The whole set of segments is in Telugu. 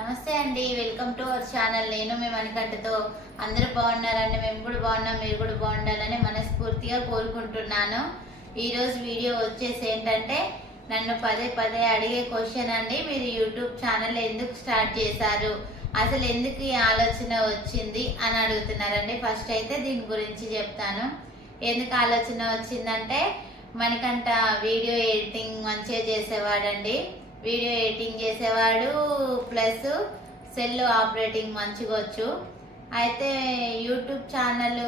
నమస్తే అండి వెల్కమ్ టు అవర్ ఛానల్. నేను మీ మణికంఠతో. అందరూ బాగున్నారండి? మేము కూడా బాగున్నాం మీరు కూడా బాగుండాలని మనస్ఫూర్తిగా కోరుకుంటున్నాను. ఈరోజు వీడియో వచ్చేసి ఏంటంటే నన్ను పదే పదే అడిగే క్వశ్చన్ అండి. మీరు యూట్యూబ్ ఛానల్ ఎందుకు స్టార్ట్ చేశారు? అసలు ఎందుకు ఈ ఆలోచన వచ్చింది అని అడుగుతున్నారండి. ఫస్ట్ అయితే దీని గురించి చెప్తాను. ఎందుకు ఆలోచన వచ్చిందంటే మనకంట వీడియో ఎడిటింగ్ మంచిగా చేసేవాడండి. వీడియో ఎడిటింగ్ చేసేవాడు ప్లస్ సెల్ ఆపరేటింగ్ మంచిగా వచ్చు. అయితే యూట్యూబ్ ఛానల్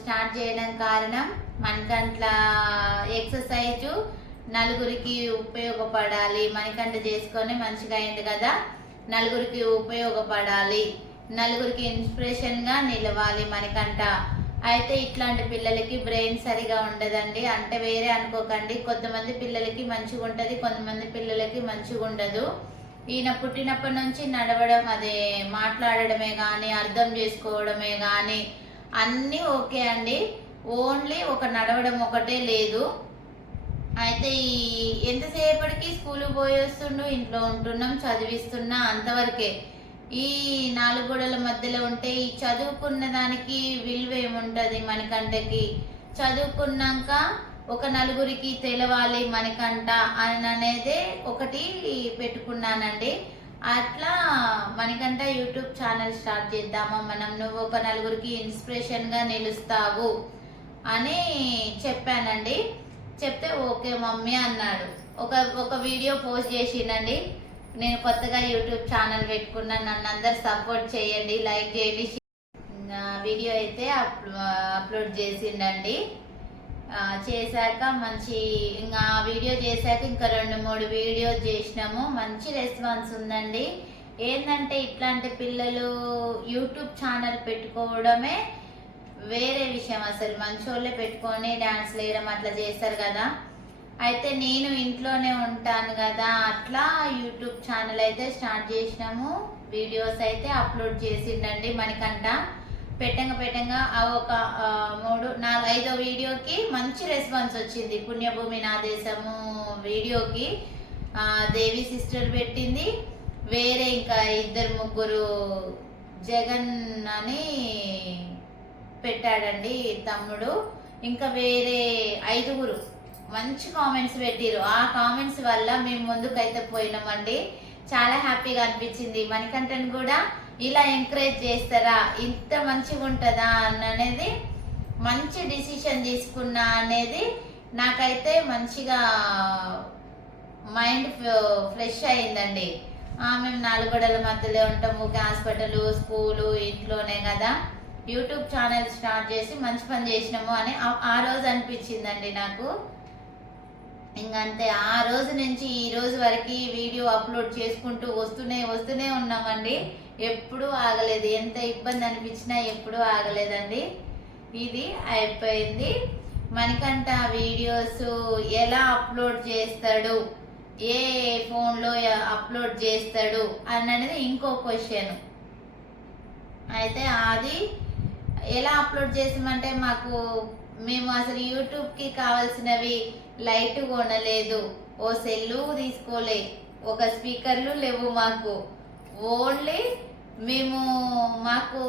స్టార్ట్ చేయడం కారణం మనకంట్ల ఎక్సర్సైజు నలుగురికి ఉపయోగపడాలి. మనకంట చేసుకొని మంచిగా అయింది కదా. నలుగురికి ఉపయోగపడాలి. నలుగురికి ఇన్స్పిరేషన్గా నిలవాలి మనకంట. అయితే ఇట్లాంటి పిల్లలకి బ్రెయిన్ సరిగా ఉండదండి. అంటే వేరే అనుకోకండి. కొంతమంది పిల్లలకి మంచిగా ఉంటుంది కొంతమంది పిల్లలకి మంచిగా ఉండదు ఈయన పుట్టినప్పటి నుంచి నడవడం అదే మాట్లాడడమే కానీ అర్థం చేసుకోవడమే కానీ అన్నీ ఓకే అండి. ఓన్లీ ఒక నడవడం ఒకటే లేదు. అయితే ఈ ఎంతసేపటికి స్కూల్ పోయి వస్తుండు ఇంట్లో ఉంటున్నాం చదివిస్తున్నా అంతవరకే. ఈ నాలుగు గోడల మధ్యలో ఉంటే ఈ చదువుకున్న దానికి విలువ ఏముంటుంది మనకంటకి? చదువుకున్నాక ఒక నలుగురికి తెలవాలి మనకంట అని అనేది ఒకటి పెట్టుకున్నానండి. అట్లా మనకంట యూట్యూబ్ ఛానల్ స్టార్ట్ చేద్దామా మనం? నువ్వు ఒక నలుగురికి ఇన్స్పిరేషన్గా నిలుస్తావు అని చెప్పానండి. చెప్తే ఓకే మమ్మీ అన్నాడు. ఒక ఒక వీడియో పోస్ట్ చేసిండండి. నేను కొత్తగా యూట్యూబ్ ఛానల్ పెట్టుకున్నా నన్ను అందరు సపోర్ట్ చేయండి లైక్ చేయండి వీడియో అయితే అప్లోడ్ చేసిండండి. చేశాక మంచి ఇంకా వీడియో చేశాక ఇంకా రెండు మూడు వీడియోస్ చేసినాము. మంచి రెస్పాన్స్ ఉందండి. ఏంటంటే ఇట్లాంటి పిల్లలు యూట్యూబ్ ఛానల్ పెట్టుకోవడమే వేరే విషయం అసలు. మంచోళ్ళే పెట్టుకొని డ్యాన్స్ వేయడం అట్లా చేస్తారు కదా. అయితే నేను ఇంట్లోనే ఉంటాను కదా అట్లా యూట్యూబ్ ఛానల్ అయితే స్టార్ట్ చేసినాము. వీడియోస్ అయితే అప్లోడ్ చేసిండండి మనకంట పెట్టంగా పెట్టంగా ఆ ఒక మూడు నాలుగు ఐదో వీడియోకి మంచి రెస్పాన్స్ వచ్చింది. పుణ్యభూమి నా దేశము వీడియోకి. దేవి సిస్టర్ పెట్టింది. వేరే ఇంకా ఇద్దరు ముగ్గురు జగన్ అని పెట్టాడండి తమ్ముడు. ఇంకా వేరే ఐదుగురు. మంచి కామెంట్స్ పెట్టిరు ఆ కామెంట్స్ వల్ల మేము ముందుకైతే పోయినామండి. చాలా హ్యాపీగా అనిపించింది. మణికంఠన్ కూడా ఇలా ఎంకరేజ్ చేస్తారా? ఇంత మంచిగా ఉంటుందా అని అనేది మంచి డిసిషన్ తీసుకున్నా అనేది నాకైతే మంచిగా మైండ్ ఫ్రెష్ అయిందండి. మేము నాలుగోడల మధ్యలో ఉంటాము. ఊరికే హాస్పిటల్ స్కూలు ఇంట్లోనే కదా. యూట్యూబ్ ఛానల్ స్టార్ట్ చేసి మంచి పని చేసినాము అని ఆ రోజు అనిపించిందండి నాకు. ఇంకంతే ఆ రోజు నుంచి ఈ రోజు వరకు వీడియో అప్లోడ్ చేసుకుంటూ వస్తూనే వస్తూనే ఉన్నామండి. ఎప్పుడూ ఆగలేదు. ఎంత ఇబ్బంది అనిపించినా ఎప్పుడూ ఆగలేదండి. ఇది అయిపోయింది. మనకంట వీడియోస్ ఎలా అప్లోడ్ చేస్తాడు? ఏ ఫోన్లో అప్లోడ్ చేస్తాడు? అన్నది ఇంకో క్వశ్చన్. అయితే అది ఎలా అప్లోడ్ చేసామంటే మాకు మేము అసలు యూట్యూబ్కి కావాల్సినవి లైట్ కొనలేదు. ఓ సెల్లు తీసుకోలే. ఒక స్పీకర్లు లేవు మాకు. ఓన్లీ మేము మాకు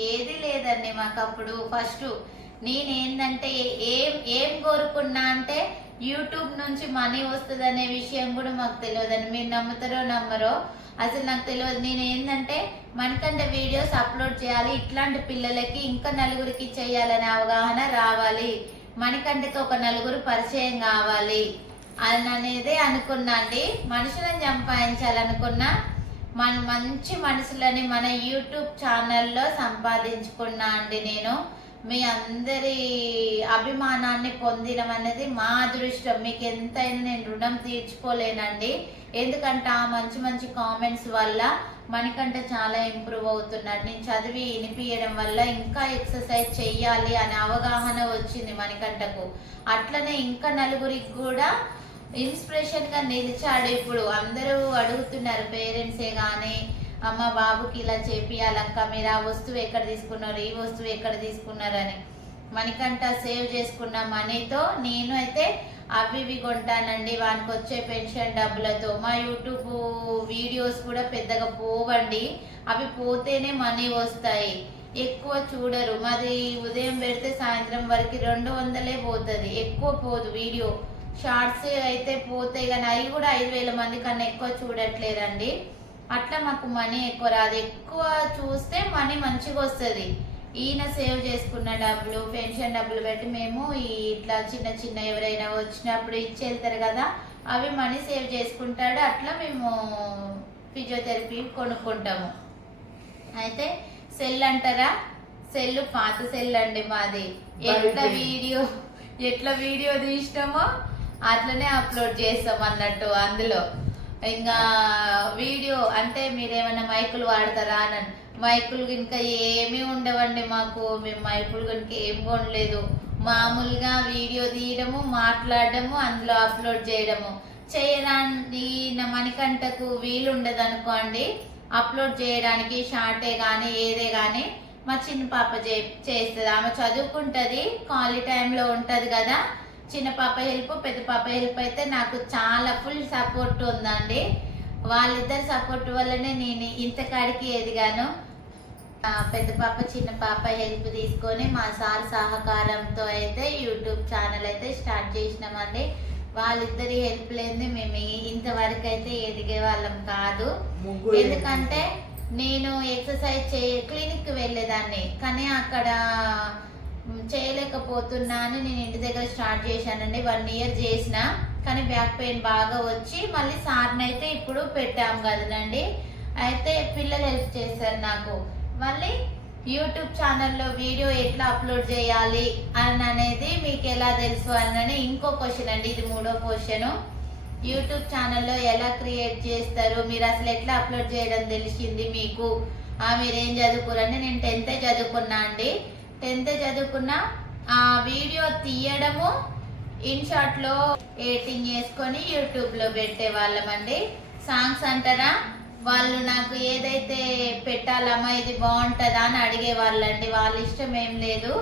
ఏది లేదండి మాకు అప్పుడు ఫస్ట్ నేనేందంటే ఏం ఏం కోరుకున్నా అంటే యూట్యూబ్ నుంచి మనీ వస్తుంది అనే విషయం కూడా మాకు తెలియదండి. మీరు నమ్ముతారో నమ్మరో అసలు నాకు తెలియదు. నేను ఏంటంటే మనకంటే వీడియోస్ అప్లోడ్ చేయాలి. ఇట్లాంటి పిల్లలకి ఇంకా నలుగురికి చేయాలనే అవగాహన రావాలి. మనకంటకి ఒక నలుగురు పరిచయం కావాలి. అని అనేది అనుకున్నాండి మనుషులను సంపాదించాలనుకున్నా మన మంచి మనుషులని మన యూట్యూబ్ ఛానల్లో సంపాదించుకున్నా అండి నేను. మీ అందరి అభిమానాన్ని పొందడం అనేది మా అదృష్టం. మీకు ఎంతైనా నేను రుణం తీర్చుకోలేనండి. ఎందుకంటే ఆ మంచి మంచి కామెంట్స్ వల్ల మనకంటే చాలా ఇంప్రూవ్ అవుతున్నాడు. నేను చదివి వినిపించడం వల్ల ఇంకా ఎక్సర్సైజ్ చెయ్యాలి అనే అవగాహన వచ్చింది మనకంటకు అట్లనే ఇంకా నలుగురికి కూడా ఇన్స్పిరేషన్గా నిలిచాడు ఇప్పుడు. అందరూ అడుగుతున్నారు పేరెంట్సే కానీ అమ్మ బాబుకి ఇలా చేపియాలక్క మీరు ఆ వస్తువు ఎక్కడ తీసుకున్నారు ఈ వస్తువు ఎక్కడ తీసుకున్నారు అని. మనకంట సేవ్ చేసుకున్న మనీతో నేను అయితే అవి ఇవి కొంటానండి. వానికి వచ్చే పెన్షన్ డబ్బులతో. మా యూట్యూబ్ వీడియోస్ కూడా పెద్దగా పోవండి. అవి పోతేనే మనీ వస్తాయి. ఎక్కువ చూడరు. మాది ఉదయం పెడితే సాయంత్రం వరకు రెండు వందలే పోతుంది. ఎక్కువ పోదు వీడియో. షార్ట్స్ అయితే పోతాయి కానీ అవి కూడా ఐదు వేల మంది కన్నా ఎక్కువ చూడట్లేదండి. అట్లా మాకు మనీ ఎక్కువ రాదు. ఎక్కువ చూస్తే మనీ మంచిగా వస్తుంది. ఈయన సేవ్ చేసుకున్న డబ్బులు పెన్షన్ డబ్బులు పెట్టి మేము ఈ ఇట్లా చిన్న చిన్న ఎవరైనా వచ్చినప్పుడు ఇచ్చి వెళ్తారు కదా అవి మనీ సేవ్ చేసుకుంటాడు. అట్లా మేము ఫిజియోథెరపీ కొనుక్కుంటాము. అయితే సెల్ అంటారా? సెల్ పాత సెల్ అండి మాది. ఎట్లా వీడియో ఎట్లా వీడియో తీసినామో అట్లనే అప్లోడ్ చేస్తాం అన్నట్టు అందులో. ఇంకా వీడియో అంటే మీరేమైనా మైకులు వాడతారా అని మైకులు ఇంకా ఏమీ ఉండవండి మాకు. మేము మైకులు కనుక ఏం కొనలేదు. మామూలుగా వీడియో తీయడము మాట్లాడడము అందులో అప్లోడ్ చేయడము. చేయడానికి నా మణికంటకు వీలు ఉండదు అనుకోండి అప్లోడ్ చేయడానికి షార్టే కానీ ఏదే కానీ మా చిన్న పాప చే చేస్తుంది. ఆమె చదువుకుంటుంది ఖాళీ టైంలో ఉంటుంది కదా. చిన్న పాప హెల్ప్ పెద్ద పాప హెల్ప్ అయితే నాకు చాలా ఫుల్ సపోర్ట్ ఉందండి. వాళ్ళిద్దరి సపోర్ట్ వల్లనే నేను ఇంతకాడికి ఎదిగాను. పెద్ద పాప చిన్న పాప హెల్ప్ తీసుకొని మా సార్ సహకారంతో అయితే యూట్యూబ్ ఛానల్ అయితే స్టార్ట్ చేసినామండి. వాళ్ళిద్దరి హెల్ప్ లేనిది మేము ఇంతవరకు అయితే ఎదిగే వాళ్ళం కాదు. ఎందుకంటే నేను ఎక్సర్సైజ్ చే క్లినిక్ వెళ్ళేదాన్ని. కానీ అక్కడ చేయలేకపోతున్నాను నేను ఇంటి దగ్గర స్టార్ట్ చేశానండి. వన్ ఇయర్ చేసిన. కానీ బ్యాక్ పెయిన్ బాగా వచ్చి మళ్ళీ సార్ని అయితే ఇప్పుడు పెట్టాము కదనండి. అయితే పిల్లలు హెల్ప్ చేశారు నాకు. మళ్ళీ యూట్యూబ్ ఛానల్లో వీడియో ఎట్లా అప్లోడ్ చేయాలి అని అనేది మీకు ఎలా తెలుసు అని ఇంకో క్వశ్చన్ అండి. ఇది మూడో క్వశ్చన్ యూట్యూబ్ ఛానల్లో ఎలా క్రియేట్ చేస్తారు? మీరు అసలు ఎట్లా అప్లోడ్ చేయడం తెలిసింది మీకు? ఆ మీరేం చదువుకోరండి? నేను టెన్త్ చదువుకున్నా అండి. టెన్త్ చదువుకున్నా ఆ వీడియో తీయడము ఇన్ ఎడిటింగ్ చేసుకొని యూట్యూబ్లో పెట్టే వాళ్ళం అండి సాంగ్స్ అంటారా? వాళ్ళు నాకు ఏదైతే పెట్టాలమ్మా ఇది బాగుంటుందా? అని అడిగే వాళ్ళండి వాళ్ళ ఇష్టం ఏం లేదు.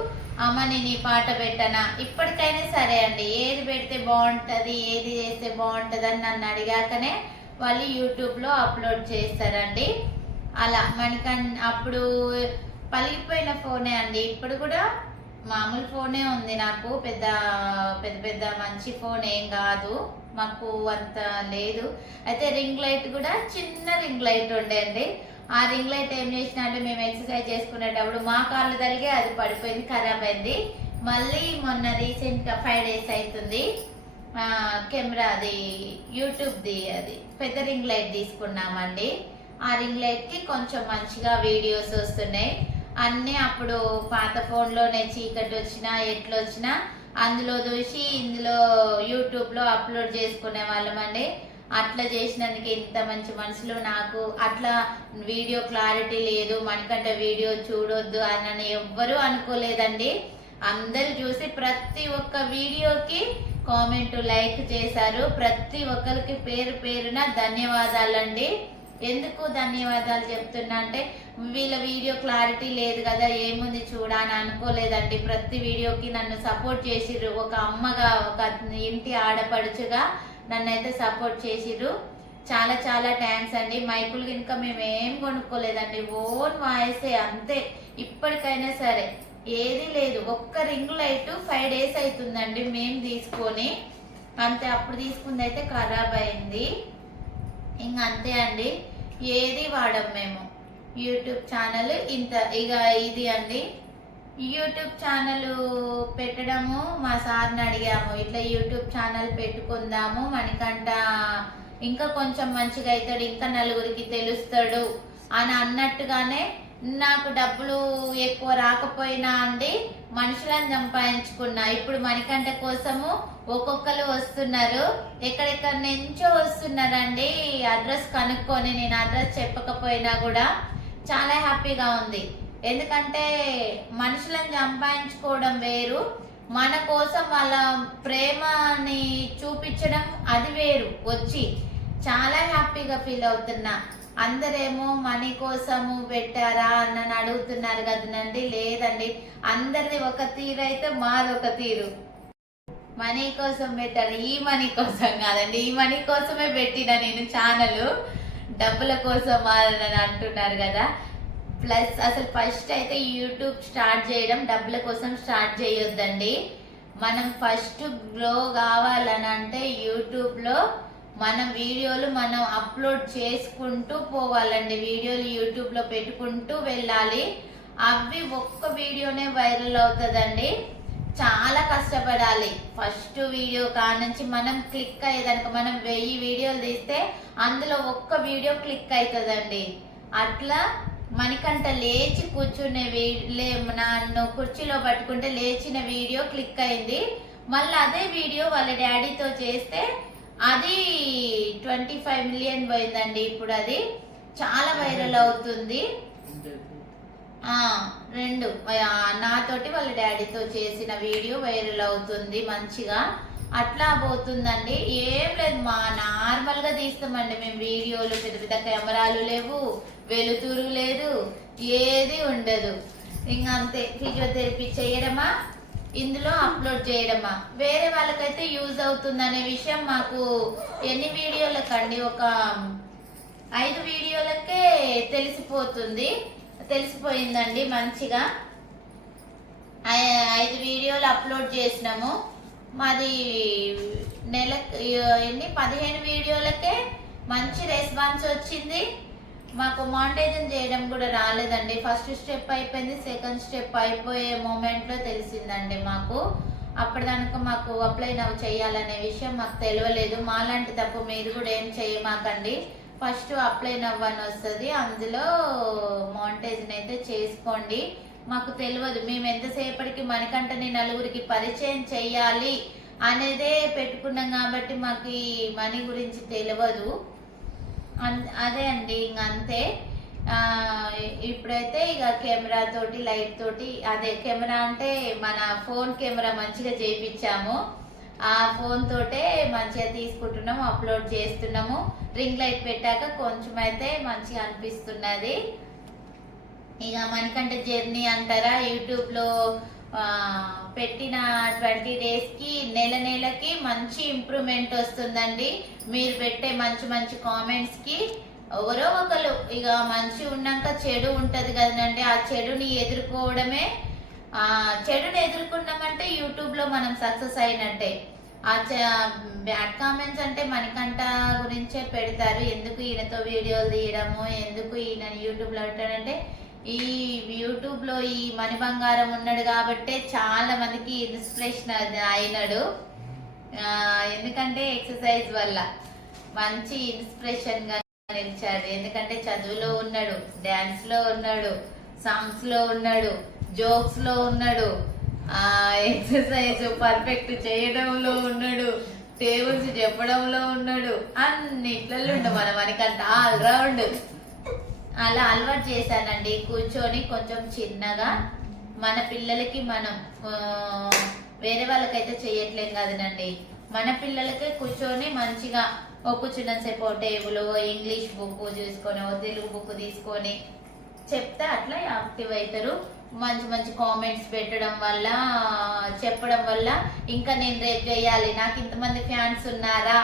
అమ్మ నేను ఈ పాట పెట్టనా? ఇప్పటికైనా సరే అండి ఏది పెడితే బాగుంటుంది ఏది చేస్తే బాగుంటుంది అని నన్ను అడిగాకనే వాళ్ళు యూట్యూబ్లో అప్లోడ్ చేస్తారండి. అలా మనకన్ అప్పుడు పలిగిపోయిన ఫోనే అండి. ఇప్పుడు కూడా మామూలు ఫోనే ఉంది నాకు. పెద్ద పెద్ద పెద్ద మంచి ఫోన్ ఏం కాదు. మాకు అంత లేదు. అయితే రింగ్ లైట్ కూడా చిన్న రింగ్ లైట్ ఉండే అండి. ఆ రింగ్ లైట్ ఏం చేసిన అంటే మేము ఎక్సర్సైజ్ చేసుకునేటప్పుడు మా కాళ్ళు తలిగి అది పడిపోయింది ఖరాబ్ అయింది. మళ్ళీ మొన్న రీసెంట్గా ఫైవ్ డేస్ అవుతుంది కెమెరా అది యూట్యూబ్ది అది పెద్ద రింగ్ లైట్ తీసుకున్నామండి. ఆ రింగ్ లైట్కి కొంచెం మంచిగా వీడియోస్ వస్తున్నాయి. అన్నీ అప్పుడు పాత ఫోన్లోనే చీకటి వచ్చినా ఎట్లు వచ్చినా అందులో చూసి ఇందులో యూట్యూబ్లో అప్లోడ్ చేసుకునే వాళ్ళమండి. అట్లా చేసినందుకు ఇంత మంచి మనసులో నాకు. అట్లా వీడియో క్లారిటీ లేదు మనకంటే వీడియో చూడొద్దు అని ఎవ్వరూ అనుకోలేదండి. అందరూ చూసి ప్రతి ఒక్క వీడియోకి కామెంట్ లైక్ చేశారు. ప్రతి ఒక్కరికి పేరు పేరున ధన్యవాదాలండి. ఎందుకు ధన్యవాదాలు చెప్తున్నా అంటే వీళ్ళ వీడియో క్లారిటీ లేదు కదా ఏముంది చూడాలని అనుకోలేదండి. ప్రతి వీడియోకి నన్ను సపోర్ట్ చేసిర్రు. ఒక అమ్మగా ఒక ఇంటి ఆడపడుచుగా నన్ను అయితే సపోర్ట్ చేసిర్రు. చాలా చాలా థ్యాంక్స్ అండి. మైకులు కనుక మేము ఏం కొనుక్కోలేదండి. ఓన్ వాయిసే అంతే. ఇప్పటికైనా సరే. ఏది లేదు. ఒక్క రింగ్ లైట్ ఫైవ్ డేస్ అవుతుందండి మేము తీసుకొని అంతే. అప్పుడు తీసుకుంది అయితే ఖరాబ్ అయింది. ఇంక అంతే అండి. ఏది వాడం మేము? యూట్యూబ్ ఛానల్ ఇంత ఇక ఇది అండి. యూట్యూబ్ ఛానల్ పెట్టడము మా సార్ని అడిగాము. ఇట్లా యూట్యూబ్ ఛానల్ పెట్టుకుందాము మనకంట ఇంకా కొంచెం మంచిగా అవుతాడు ఇంకా నలుగురికి తెలుస్తాడు అని అన్నట్టుగానే నాకు డబ్బులు ఎక్కువ రాకపోయినా అండి మనుషులను సంపాదించుకున్నా. ఇప్పుడు మణికంఠ కోసము ఒక్కొక్కరు వస్తున్నారు. ఎక్కడెక్కడ నుంచో వస్తున్నారండి. అడ్రస్ కనుక్కొని నేను అడ్రస్ చెప్పకపోయినా కూడా చాలా హ్యాపీగా ఉంది. ఎందుకంటే మనుషులను సంపాదించుకోవడం వేరు. మన కోసం వాళ్ళ ప్రేమని చూపించడం అది వేరు. వచ్చి చాలా హ్యాపీగా ఫీల్ అవుతున్నా. అందరేమో మనీ కోసము పెట్టారా అని నన్ను అడుగుతున్నారు కదనండి లేదండి. అందరిది ఒక తీరు అయితే మాది ఒక తీరు. మనీ కోసం పెట్టారు. ఈ మనీ కోసం కాదండి. ఈ మనీ కోసమే పెట్టిన నేను ఛానల్. డబ్బుల కోసం అని అంటున్నారు కదా. ప్లస్ అసలు ఫస్ట్ అయితే యూట్యూబ్ స్టార్ట్ చేయడం డబ్బుల కోసం స్టార్ట్ చేయొద్దండి. మనం ఫస్ట్ గ్లో కావాలని అంటే యూట్యూబ్లో మనం వీడియోలు మనం అప్లోడ్ చేసుకుంటూ పోవాలండి. వీడియోలు యూట్యూబ్లో పెట్టుకుంటూ వెళ్ళాలి. అవి ఒక్క వీడియోనే వైరల్ అవుతుందండి. చాలా కష్టపడాలి. ఫస్ట్ వీడియో కానుంచి మనం క్లిక్ అయ్యేదానికి మనం వెయ్యి వీడియోలు తీస్తే అందులో ఒక్క వీడియో క్లిక్ అవుతుందండి అట్లా మనకంట లేచి కూర్చునే వీ- లే నన్ను కుర్చీలో పట్టుకుంటే లేచిన వీడియో క్లిక్ అయింది. మళ్ళీ అదే వీడియో వాళ్ళ డాడీతో చేస్తే అది ట్వంటీ ఫైవ్ మిలియన్ పోయిందండి ఇప్పుడు అది చాలా వైరల్ అవుతుంది. రెండు నాతోటి వాళ్ళ డాడీతో చేసిన వీడియో వైరల్ అవుతుంది మంచిగా. అట్లా పోతుందండి. ఏం లేదు మా నార్మల్గా తీస్తామండి మేము వీడియోలు. పెద్ద పెద్ద కెమెరాలు లేవు. వెలుతురు లేదు. ఏది ఉండదు. ఇంకా అంతే. ఫిజియోథెరపీ చేయడమా? ఇందులో అప్లోడ్ చేయడమా? వేరే వాళ్ళకైతే యూజ్ అవుతుంది అనే విషయం మాకు ఎన్ని వీడియోలకండి? ఒక ఐదు వీడియోలకే తెలిసిపోతుంది. తెలిసిపోయిందండి మంచిగా. ఐదు వీడియోలు అప్లోడ్ చేసినాము. మాది నెల ఎన్ని? పదిహేను వీడియోలకే మంచి రెస్పాన్స్ వచ్చింది. మాకు మానిటైజన్ చేయడం కూడా రాలేదండి. ఫస్ట్ స్టెప్ అయిపోయింది సెకండ్ స్టెప్ అయిపోయే మూమెంట్లో తెలిసిందండి మాకు. అప్పటిదానికి మాకు అప్లై నవ్వు చేయాలనే విషయం మాకు తెలియలేదు. మాలాంటి తప్పు మీరు కూడా ఏం చేయమాకండి. ఫస్ట్ అప్లై నవ్వు అని వస్తుంది. అందులో మానిటైజన్ అయితే చేసుకోండి. మాకు తెలియదు. మేము ఎంతసేపటికి మనకంటని నలుగురికి పరిచయం చేయాలి అనేదే పెట్టుకున్నాం కాబట్టి మాకు ఈ మనీ గురించి తెలియదు. అదే అండి ఇంక అంతే ఇప్పుడైతే ఇక కెమెరా తోటి లైట్ తోటి అదే కెమెరా అంటే మన ఫోన్ కెమెరా మంచిగా చేయించాము. ఆ ఫోన్ తోటే మంచిగా తీసుకుంటున్నాము అప్లోడ్ చేస్తున్నాము. రింగ్ లైట్ పెట్టాక కొంచెం అయితే మంచిగా అనిపిస్తున్నది. ఇక మనకంటే జర్నీ అంటారా? యూట్యూబ్లో పెట్టిన ట్వంటీ డేస్కి నెల నెలకి మంచి ఇంప్రూవ్మెంట్ వస్తుందండి. మీరు పెట్టే మంచి మంచి కామెంట్స్కి ఎవరో ఒకరు ఇక మంచి ఉన్నాక చెడు ఉంటుంది కదండి. ఆ చెడుని ఎదుర్కోవడమే ఆ చెడుని ఎదుర్కొన్నామంటే యూట్యూబ్లో మనం సక్సెస్ అయినట్టే. ఆ బ్యాడ్ కామెంట్స్ అంటే మనకంట గురించే పెడతారు. ఎందుకు ఈయనతో వీడియోలు తీయడము? ఎందుకు ఈయన యూట్యూబ్లో పెట్టాడంటే ఈ యూట్యూబ్లో ఈ మణి బంగారం ఉన్నాడు కాబట్టే చాలా మందికి ఇన్స్పిరేషన్ అయినాడు. ఎందుకంటే ఎక్సర్సైజ్ వల్ల మంచి ఇన్స్పిరేషన్గా నిలిచాడు. ఎందుకంటే చదువులో ఉన్నాడు డాన్స్లో ఉన్నాడు సాంగ్స్లో ఉన్నాడు జోక్స్లో ఉన్నాడు ఆ ఎక్సర్సైజ్ పర్ఫెక్ట్ చేయడంలో ఉన్నాడు టేబుల్స్ చెప్పడంలో ఉన్నాడు అన్నిట్లలో ఉండు. మన మనకంట ఆల్ రౌండ్. అలా అలవాటు చేశానండి. కూర్చొని కొంచెం చిన్నగా మన పిల్లలకి మనం వేరే వాళ్ళకైతే చేయట్లేం కదనండి. మన పిల్లలకే కూర్చొని మంచిగా ఓ కూర్చున్నంతసేపు టేబుల్ ఇంగ్లీష్ బుక్ చూసుకొని తెలుగు బుక్ తీసుకొని చెప్తే అట్లా యాక్టివ్ అవుతారు మంచి మంచి కామెంట్స్ పెట్టడం వల్ల చెప్పడం వల్ల ఇంకా నేను రేపు చేయాలి. నాకు ఇంతమంది ఫ్యాన్స్ ఉన్నారా?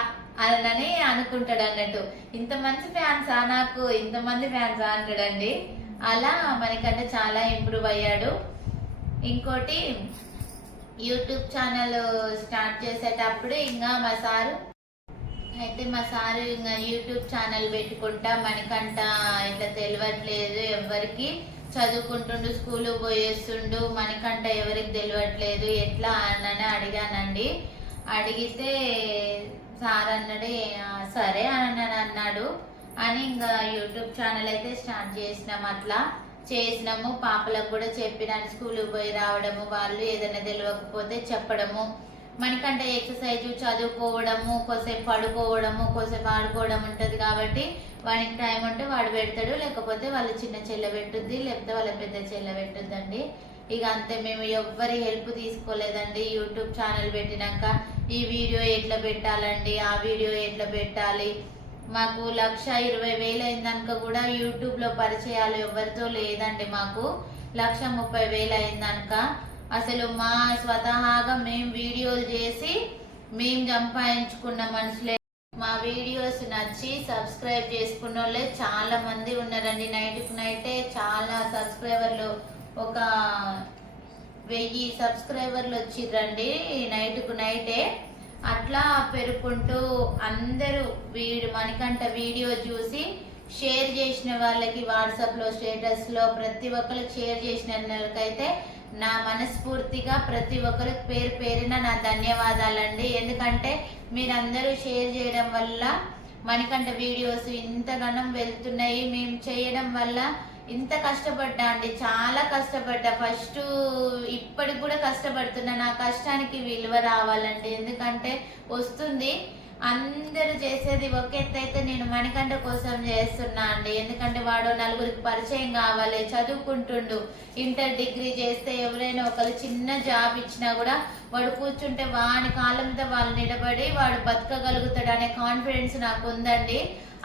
అని అనుకుంటాడు అన్నట్టు ఇంత మంచి ఫ్యాన్సా నాకు ఇంతమంది ఫ్యాన్సా అంటాడండి. అలా మనకంటే చాలా ఇంప్రూవ్ అయ్యాడు. ఇంకోటి యూట్యూబ్ ఛానల్ స్టార్ట్ చేసేటప్పుడు ఇంకా మా సారు అయితే మా సారు ఇంకా యూట్యూబ్ ఛానల్ పెట్టుకుంటా మనకంట ఇట్లా తెలియట్లేదు ఎవరికి. చదువుకుంటుండు స్కూల్ పోయేస్తుండు మనకంట ఎవరికి తెలియట్లేదు ఎట్లా అని అడిగానండి. అడిగితే సార్ అన్నాడు సరే అని అన్నాడు. అని ఇంకా యూట్యూబ్ ఛానల్ అయితే స్టార్ట్ చేసినాం అట్లా. చేసినాము పాపలకు కూడా చెప్పినాను స్కూల్కి పోయి రావడము వాళ్ళు ఏదైనా తెలియకపోతే చెప్పడము. మనకంటే ఎక్సర్సైజ్ చదువుకోవడము కొద్దిసేపు పడుకోవడము కొద్దిసేపు ఆడుకోవడం ఉంటుంది కాబట్టి వాడికి టైం ఉంటే వాడు పెడతాడు లేకపోతే వాళ్ళ చిన్న చెల్ల పెట్టుద్ది లేకపోతే వాళ్ళ పెద్ద చెల్ల పెట్టుద్దండి. ఇక అంతే మేము ఎవ్వరి హెల్ప్ తీసుకోలేదండి. యూట్యూబ్ ఛానల్ పెట్టినాక ఈ వీడియో ఎట్లా పెట్టాలండి ఆ వీడియో ఎట్లా పెట్టాలి? మాకు లక్ష ఇరవై వేలు అయిందనుక కూడా యూట్యూబ్లో పరిచయాలు ఎవరితో లేదండి మాకు. లక్ష ముప్పై వేలు అయిందనుక అసలు మా స్వతహాగా మేము వీడియోలు చేసి మేము సంపాదించుకున్న మనుషులే. మా వీడియోస్ నచ్చి సబ్స్క్రైబ్ చేసుకున్న వాళ్ళే చాలా మంది ఉన్నారండి. నైట్కి నైటే చాలా సబ్స్క్రైబర్లు ఒక వెయ్యి సబ్స్క్రైబర్లు వచ్చిర్రండి నైట్కు నైటే. అట్లా పెరుక్కుంటూ అందరూ వీడు మణికంఠ వీడియో చూసి షేర్ చేసిన వాళ్ళకి వాట్సాప్లో స్టేటస్లో ప్రతి ఒక్కరికి షేర్ చేసిన వాళ్ళకైతే నా మనస్ఫూర్తిగా ప్రతి ఒక్కరికి పేరు పేరిన నా ధన్యవాదాలండి. ఎందుకంటే మీరందరూ షేర్ చేయడం వల్ల మణికంఠ వీడియోస్ ఇంతగానం వెళ్తున్నాయి. మేము చేయడం వల్ల ఇంత కష్టపడ్డా అండి చాలా కష్టపడ్డా. ఫస్ట్ ఇప్పటికి కూడా కష్టపడుతున్నా. నా కష్టానికి విలువ రావాలండి ఎందుకంటే వస్తుంది. అందరూ చేసేది ఒక అయితే నేను మణికంఠ కోసం చేస్తున్నా అండి. ఎందుకంటే వాడు నలుగురికి పరిచయం కావాలి చదువుకుంటుండు. ఇంటర్ డిగ్రీ చేస్తే ఎవరైనా ఒకరు చిన్న జాబ్ ఇచ్చినా కూడా వాడు కూర్చుంటే వాని కాలంతో వాళ్ళు నిలబడి వాడు బతకగలుగుతాడు అనే కాన్ఫిడెన్స్ నాకు ఉందండి.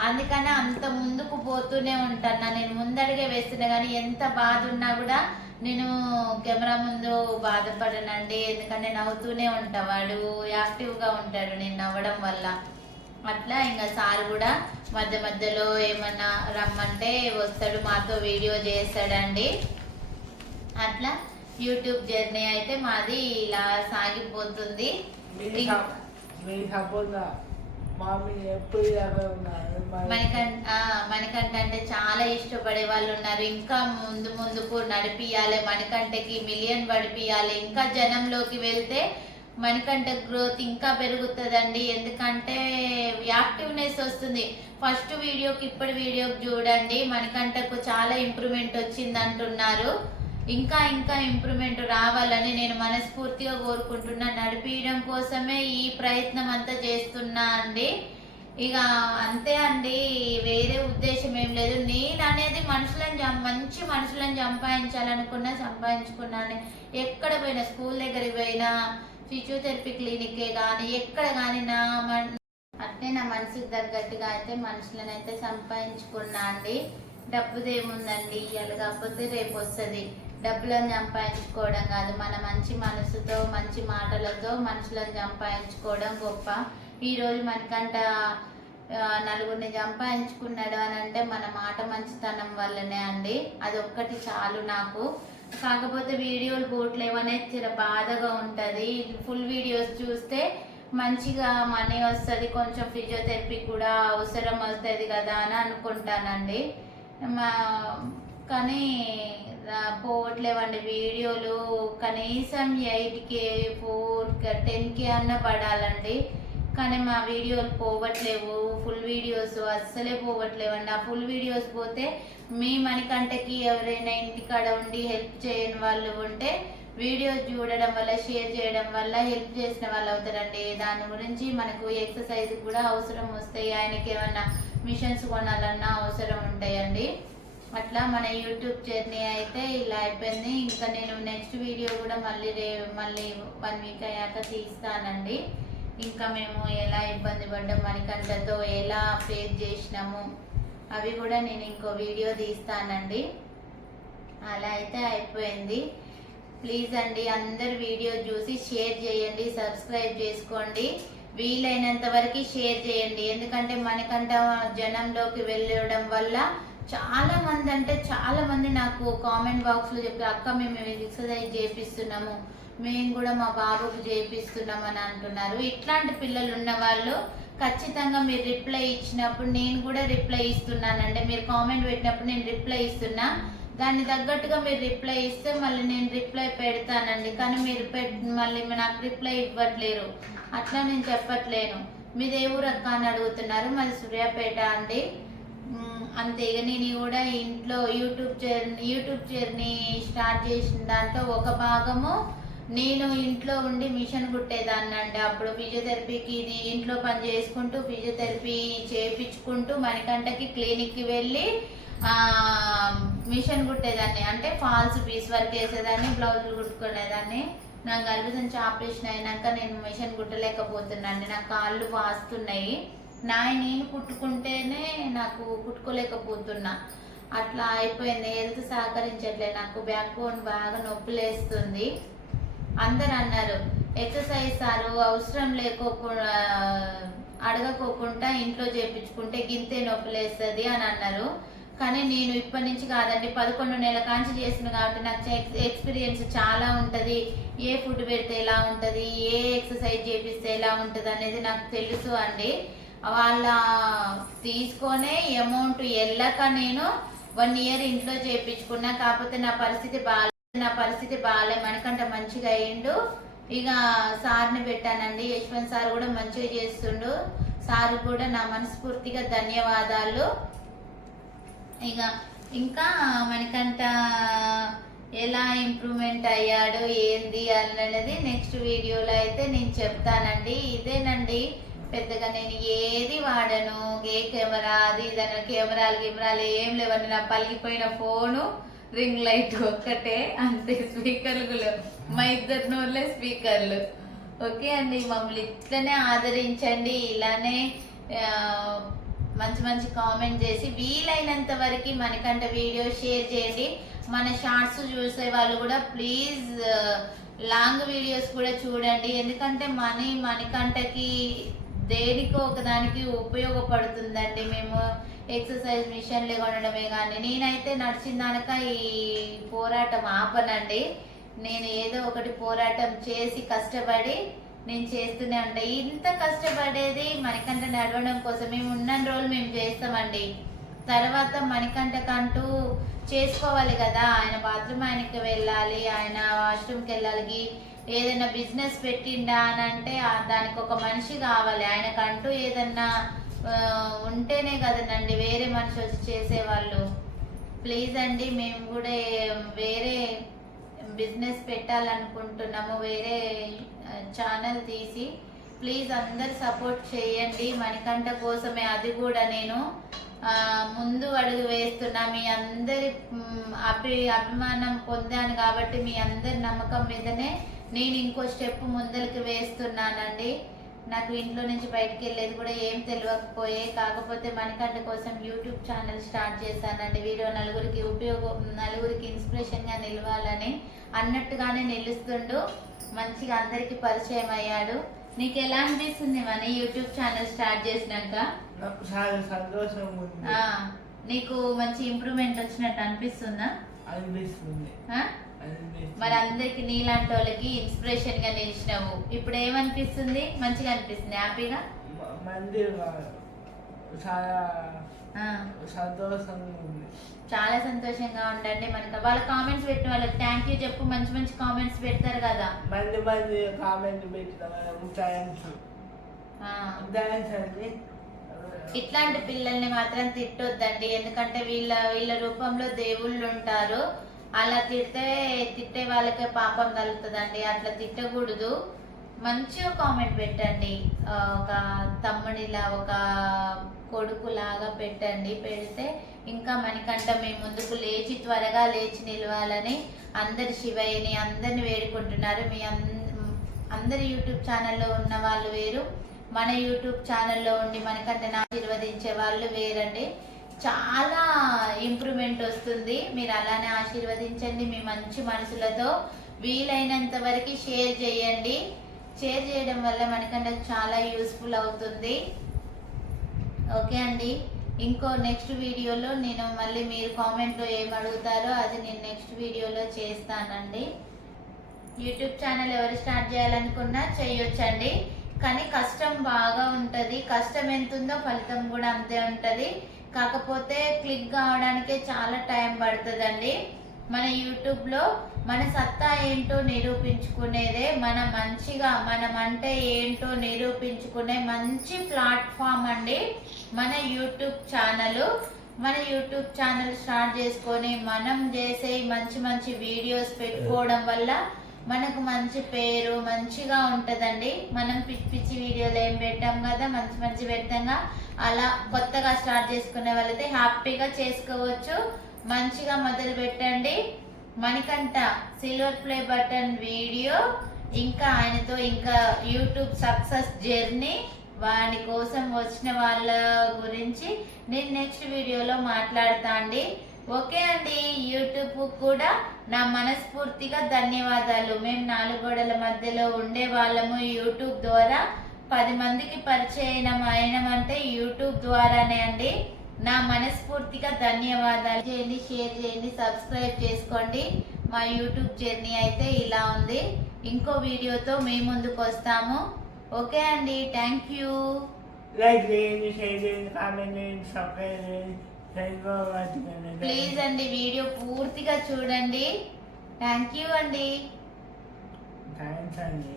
అందుకనే అంత ముందుకు పోతూనే ఉంటాను. నేను ముందడిగే వేస్తున్నా కానీ ఎంత బాధ ఉన్నా కూడా నేను కెమెరా ముందు బాధపడనండి ఎందుకంటే నవ్వుతూనే ఉంటా వాడు యాక్టివ్గా ఉంటాడు నేను నవ్వడం వల్ల. అట్లా ఇంకా సార్ కూడా మధ్య మధ్యలో ఏమన్నా రమ్మంటే వస్తాడు మాతో వీడియో చేస్తాడండి. అట్లా యూట్యూబ్ జర్నీ అయితే మాది ఇలా సాగిపోతుంది. మనకంట ఆ, అంటే చాలా ఇష్టపడే వాళ్ళు ఉన్నారు. ఇంకా ముందు ముందుకు నడిపియాలి. మనకంటకి మిలియన్ పడిపియాలి. ఇంకా జనంలోకి వెళ్తే మనకంట గ్రోత్ ఇంకా పెరుగుతుందండి. ఎందుకంటే యాక్టివ్నెస్ వస్తుంది. ఫస్ట్ వీడియోకి ఇప్పటి వీడియోకి చూడండి. మనకంటకు చాలా ఇంప్రూవ్మెంట్ వచ్చింది అంటున్నారు ఇంకా ఇంకా ఇంప్రూవ్మెంట్ రావాలని నేను మనస్ఫూర్తిగా కోరుకుంటున్నా. నడిపించడం కోసమే ఈ ప్రయత్నం అంతా చేస్తున్నా అండి. ఇక అంతే అండి వేరే ఉద్దేశం ఏం లేదు. నేను అనేది మనుషులను మంచి మనుషులను సంపాదించాలనుకున్నా సంపాదించుకున్నాను. ఎక్కడ పోయినా స్కూల్ దగ్గరికి పోయినా ఫిజియోథెరపీ క్లినిక్కే కానీ ఎక్కడ కానీ నా మన అంటే నా మనసుకు తగ్గట్టుగా అయితే మనుషులను అయితే సంపాదించుకున్నా అండి. డబ్బుదేముందండి ఇవాళ కాకపోతే రేపు వస్తుంది. డబ్బులను సంపాదించుకోవడం కాదు. మన మంచి మనసుతో మంచి మాటలతో మనుషులను సంపాదించుకోవడం గొప్ప. ఈరోజు మనకంట నలుగురిని సంపాదించుకున్నాడు అని అంటే మన మాట మంచితనం వల్లనే అండి. అది ఒక్కటి చాలు నాకు. కాకపోతే వీడియోలు పోవట్లేమనేది తీర బాధగా ఉంటుంది. ఫుల్ వీడియోస్ చూస్తే మంచిగా మనీ వస్తుంది కొంచెం ఫిజియోథెరపీ కూడా అవసరం వస్తుంది కదా అని అనుకుంటానండి. మా కానీ పోవట్లేవండి వీడియోలు కనీసం eight K four ten K అన్న పడాలండి. కానీ మా వీడియోలు పోవట్లేవు ఫుల్ వీడియోస్ అస్సలే పోవట్లేవండి. ఆ ఫుల్ వీడియోస్ పోతే మీ మణికంటకి ఎవరైనా ఇంటికాడ ఉండి హెల్ప్ చేయని వాళ్ళు ఉంటే వీడియో చూడడం వల్ల షేర్ చేయడం వల్ల హెల్ప్ చేసిన వాళ్ళు అవుతారండి. దాని గురించి మనకు ఎక్సర్సైజ్ కూడా అవసరం వస్తాయి. ఆయనకి ఏమన్నా మిషన్స్ కొనాలన్నా అవసరం అట్లా మన యూట్యూబ్ జర్నీ అయితే ఇలా అయిపోయింది. ఇంకా నేను నెక్స్ట్ వీడియో కూడా మళ్ళీ రే మళ్ళీ వన్ వీక్ అయ్యాక తీస్తానండి. ఇంకా మేము ఎలా ఇబ్బంది పడ్డాం మణికంఠతో ఎలా ఫేస్ చేసినాము అవి కూడా నేను ఇంకో వీడియో తీస్తానండి. అలా అయితే అయిపోయింది. ప్లీజ్ అండి అందరు వీడియో చూసి షేర్ చేయండి సబ్స్క్రైబ్ చేసుకోండి. వీలైనంత వరకు షేర్ చేయండి. ఎందుకంటే మనకంట జనంలోకి వెళ్ళడం వల్ల చాలా మంది అంటే చాలా మంది నాకు కామెంట్ బాక్స్లో అక్క మేము ఎక్సర్సైజ్ చేపిస్తున్నాము మేము కూడా మా బాబుకు చేపిస్తున్నాం అని అంటున్నారు. ఇట్లాంటి పిల్లలు ఉన్న వాళ్ళు ఖచ్చితంగా మీరు రిప్లై ఇచ్చినప్పుడు నేను కూడా రిప్లై ఇస్తున్నానండి. మీరు కామెంట్ పెట్టినప్పుడు నేను రిప్లై ఇస్తున్నా. దాన్ని తగ్గట్టుగా మీరు రిప్లై ఇస్తే మళ్ళీ నేను రిప్లై పెడతానండి. కానీ మీరు మళ్ళీ నాకు రిప్లై ఇవ్వట్లేరు. అట్లా నేను చెప్పట్లేను. మీది ఏ ఊరు అక్క అని అడుగుతున్నారు. మాది సూర్యాపేట అండి. మ్, అంతే ఇక నేను కూడా ఇంట్లో YouTube journey YouTube journey start చేసిన దాంట్లో ఒక భాగము నేను ఇంట్లో ఉండి మిషన్ కుట్టేదాన్ని అండి. అప్పుడు ఫిజియోథెరపీకి ఇది ఇంట్లో పని చేసుకుంటూ ఫిజియోథెరపీ చేయించుకుంటూ మణికంటకి క్లినిక్కి వెళ్ళి మిషన్ కుట్టేదాన్ని. అంటే ఫాల్స్ పీస్ వర్క్ వేసేదాన్ని బ్లౌజులు కుట్టుకునేదాన్ని. నా గర్భసంచి ఆపరేషన్ అయినాక నేను మిషన్ కుట్టలేకపోతున్నాను నా కాళ్ళు వాస్తున్నాయి. నా నేను పుట్టుకుంటేనే నాకు పుట్టుకోలేకపోతున్నా. అట్లా అయిపోయింది. హెల్త్ సహకరించట్లే. నాకు బ్యాక్ బోన్ బాగా నొప్పులేస్తుంది. అందరు అన్నారు ఎక్సర్సైజ్ సారు అవసరం లేకోకుండా అడగకోకుండా ఇంట్లో చేపించుకుంటే గింతే నొప్పులేస్తుంది అని అన్నారు. కానీ నేను ఇప్పటి నుంచి కాదండి పదకొండు నెలల కాంచి చేసిన కాబట్టి నాకు ఎక్స్- ఎక్స్పీరియన్స్ చాలా ఉంటుంది. ఏ ఫుడ్ పెడితే ఎలా ఉంటుంది? ఏ ఎక్సర్సైజ్ చేపిస్తే ఎలా ఉంటుంది అనేది నాకు తెలుసు అండి. వాళ్ళ తీసుకొనే అమౌంట్ వెళ్ళక నేను వన్ ఇయర్ ఇంట్లో చేయించుకున్నా కాకపోతే నా పరిస్థితి బాగా నా పరిస్థితి బాగాలే మనకంట మంచిగా అయ్యిండు ఇక సార్ని పెట్టానండి. యశ్వంత్ సార్ కూడా మంచిగా చేస్తుండు. సార్ కూడా నా మనస్ఫూర్తిగా ధన్యవాదాలు. ఇక ఇంకా మనకంట ఎలా ఇంప్రూవ్మెంట్ అయ్యాడు ఏంది అన్నది నెక్స్ట్ వీడియోలో అయితే నేను చెప్తానండి. ఇదేనండి. పెద్దగా నేను ఏది వాడను ఏ కెమెరా అది ఇదన్న కెమెరాలు కెమెరాలు ఏం లేవండి నా పలికిపోయిన ఫోను రింగ్ లైట్ ఒక్కటే అంతే స్పీకర్లు. మా ఇద్దరు నోర్లే స్పీకర్లు. ఓకే అండి మమ్మల్ని ఇట్లనే ఆదరించండి. ఇలానే మంచి మంచి కామెంట్ చేసి వీలైనంత వరకు మనకంట వీడియో షేర్ చేయండి. మన షార్ట్స్ చూసే వాళ్ళు కూడా ప్లీజ్ లాంగ్ వీడియోస్ కూడా చూడండి. ఎందుకంటే మనీ మనకంటకి దేనికో ఒకదానికి ఉపయోగపడుతుందండి మేము ఎక్సర్సైజ్ మిషన్లు కొనడమే కానీ. నేనైతే నడిచిన దానక ఈ పోరాటం ఆపనండి. నేను ఏదో ఒకటి పోరాటం చేసి కష్టపడి నేను చేస్తూనే ఉంటా ఇంత కష్టపడేది మణికంఠ నడవడం కోసం మేము ఉన్న రోజులు మేము చేస్తామండి. తర్వాత మణికంఠకంటూ చేసుకోవాలి కదా. ఆయన బాత్రూమ్ ఆయనకి వెళ్ళాలి ఆయన వాష్రూమ్కి వెళ్ళాలి ఏదైనా బిజినెస్ పెట్టిండా అని అంటే దానికి ఒక మనిషి కావాలి. ఆయనకంటూ ఏదన్నా ఉంటేనే కదనండి వేరే మనిషి వచ్చి చేసేవాళ్ళు. ప్లీజ్ అండి మేము కూడా వేరే బిజినెస్ పెట్టాలనుకుంటున్నాము వేరే ఛానల్ తీసి. ప్లీజ్ అందరు సపోర్ట్ చేయండి. మణికంఠ కోసమే అది కూడా నేను ముందు అడుగు వేస్తున్నా. మీ అందరి అభి అభిమానం పొందాను కాబట్టి మీ అందరి నమ్మకం మీదనే నేను ఇంకో స్టెప్ ముందరికి వేస్తున్నానండి. నాకు ఇంట్లో నుంచి బయటికి వెళ్ళేది కూడా ఏం తెలియకపోయే కాకపోతే మణికంఠ కోసం యూట్యూబ్ ఛానల్ స్టార్ట్ చేశానండి. వీడియో నలుగురికి ఉపయోగం నలుగురికి ఇన్స్పిరేషన్గా నిలవాలని అన్నట్టుగానే నిలుస్తుండు. మంచిగా అందరికి పరిచయం అయ్యాడు. నీకు ఎలా అనిపిస్తుంది మన యూట్యూబ్ ఛానల్ స్టార్ట్ చేసినాక? నాకు చాలా సంతోషం ఉంది. ఆ, నీకు మంచి ఇంప్రూవ్మెంట్ వచ్చినట్టు అనిపిస్తుందా? అనిపిస్తుంది. అందరికి నీలాంటి వాళ్ళకి ఇన్స్పిరేషన్గా నిలిచినావు. ఇప్పుడు ఏమనిపిస్తుంది? మంచిగా అనిపిస్తుంది. హ్యాపీగా? చాలా సంతోషంగా ఉండండి మనకి వాళ్ళ కామెంట్స్ పెట్టిన వాళ్ళకి థ్యాంక్ యూ చెప్పు. మంచి మంచి కామెంట్స్ పెడతారు కదా. మంచి మంచి కామెంట్ పెట్టిన ఇట్లాంటి పిల్లల్ని మాత్రం తిట్టొద్దండి. ఎందుకంటే వీళ్ళ వీళ్ళ రూపంలో దేవుళ్ళు ఉంటారు. అలా తిడితే తిట్టే వాళ్ళకే పాపం కలుగుతుందండి. అట్లా తిట్టకూడదు. మంచిగా కామెంట్ పెట్టండి. ఒక తమ్ముడిలా ఒక కొడుకులాగా పెట్టండి. పెడితే ఇంకా మనకంట మేము ముందుకు లేచి త్వరగా లేచి నిలవాలని అందరి శివయ్యని అందరిని వేడుకుంటున్నారు. మీ అంద- అందరి యూట్యూబ్ ఛానల్లో ఉన్న వాళ్ళు వేరు. మన యూట్యూబ్ ఛానల్లో ఉండి మనకంటే ఆశీర్వదించే వాళ్ళు వేరండి. చాలా ఇంప్రూవ్మెంట్ వస్తుంది. మీరు అలానే ఆశీర్వదించండి మీ మంచి మనసులతో. వీలైనంత వరకు షేర్ చేయండి. షేర్ చేయడం వల్ల మనకంటే చాలా యూస్ఫుల్ అవుతుంది. ఓకే అండి. ఇంకో నెక్స్ట్ వీడియోలో నేను మళ్ళీ మీరు కామెంట్లో ఏం అడుగుతారో అది నేను నెక్స్ట్ వీడియోలో చేస్తానండి. యూట్యూబ్ ఛానల్ ఎవరు స్టార్ట్ చేయాలనుకున్నా చేయొచ్చండి. కానీ కష్టం బాగా ఉంటుంది. కష్టం ఎంత ఉందో ఫలితం కూడా అంతే ఉంటుంది. కాకపోతే క్లిక్ కావడానికే చాలా టైం పడుతుందండి. మన యూట్యూబ్లో మన సత్తా ఏంటో నిరూపించుకునేదే మన మంచిగా మనం అంటే ఏంటో నిరూపించుకునే మంచి ప్లాట్ఫామ్ అండి మన యూట్యూబ్ ఛానల్. మన యూట్యూబ్ ఛానల్ స్టార్ట్ చేసుకొని మనం చేసే మంచి మంచి వీడియోస్ పెట్టుకోవడం వల్ల మనకు మంచి పేరు మంచిగా ఉంటుందండి. మనం పిచ్చి పిచ్చి వీడియోలు ఏం పెట్టాం కదా మంచి మంచి పెడతాంగా అలా కొత్తగా స్టార్ట్ చేసుకునే వాళ్ళైతే హ్యాపీగా చేసుకోవచ్చు. మంచిగా మొదలు పెట్టండి. మనకంట సిల్వర్ ప్లే బటన్ వీడియో. ఇంకా ఆయనతో ఇంకా యూట్యూబ్ సక్సెస్ జర్నీ. వాడి కోసం వచ్చిన వాళ్ళ గురించి నేను నెక్స్ట్ వీడియోలో మాట్లాడతా అండి ఓకే అండి. యూట్యూబ్ కూడా నా మనస్ఫూర్తిగా ధన్యవాదాలు. మేము నాలుగు గోడల మధ్యలో ఉండే వాళ్ళము యూట్యూబ్ ద్వారా పది మందికి పరిచయం అయినమంటే యూట్యూబ్ ద్వారానే అండి. నా మనస్ఫూర్తిగా ధన్యవాదాలు. చేయండి షేర్ చేయండి సబ్స్క్రైబ్ చేసుకోండి. మా యూట్యూబ్ జర్నీ అయితే ఇలా ఉంది. ఇంకో వీడియోతో మీ ముందుకు వస్తాము. ఓకే అండి. Thank you. లైక్ చేయండి షేర్ చేయండి కామెంట్ చేయండి సబ్స్క్రైబ్ చేయండి. ప్లీజ్ అండి వీడియో పూర్తిగా చూడండి. థ్యాంక్ యూ అండి. థ్యాంక్స్ అండి.